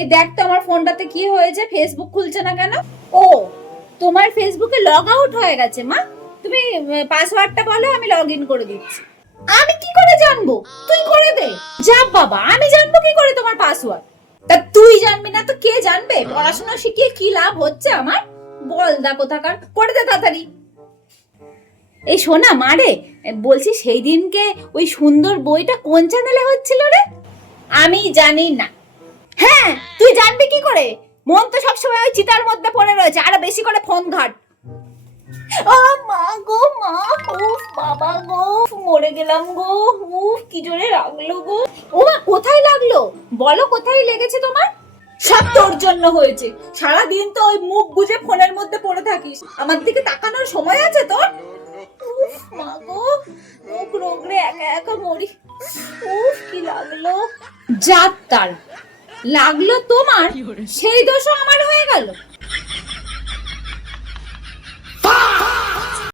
এই দেখ তো আমার ফোনটাতে কি হয়েছে, ফেসবুক খুলছে না কেন? ও, তোমার ফেসবুকে লগ আউট হয়ে গেছে মা। তুমি পাসওয়ার্ডটা বলো, আমি লগ ইন করে দিচ্ছি। আমি কি করে জানবো? তুই করে দে। যা বাবা, আমি জানবো কি করে তোমার পাসওয়ার্ড? তা তুই জানবি না তো কে জানবে? পড়াশোনা শিখিয়ে কি লাভ হচ্ছে আমার? বল দা কোথাকার, করে দে তাড়াতাড়ি। এই শোনা মারে, বলছি সেই দিনকে ওই সুন্দর বইটা কোন চ্যানেলে হচ্ছিল রে? আমি জানি না। হ্যাঁ, তুই জানবি কি করে? মন তো সবসময় ওই চিতার মধ্যে পড়ে রয়েছে, আরো বেশি করে ফোন ঘাট। ও মা গো মা, উফ বাবা গো, মরে গেলাম গো। উফ কি জোরে লাগলো গো। ও মা, কোথায় লাগলো? বলো কোথায় লেগেছে তোমার? সব তোর জন্য হয়েছে। সারা দিন তো ওই মুখ গুজে ফোনের মধ্যে পড়ে থাকিস, আমার দিকে তাকানোর সময় আছে তোর? উফ মা গো, মুখ রোগরে একা একা মরি। উফ কি লাগলো। যাক তার, লাগলো তোমার, সেই দোষও আমার হয়ে গেল।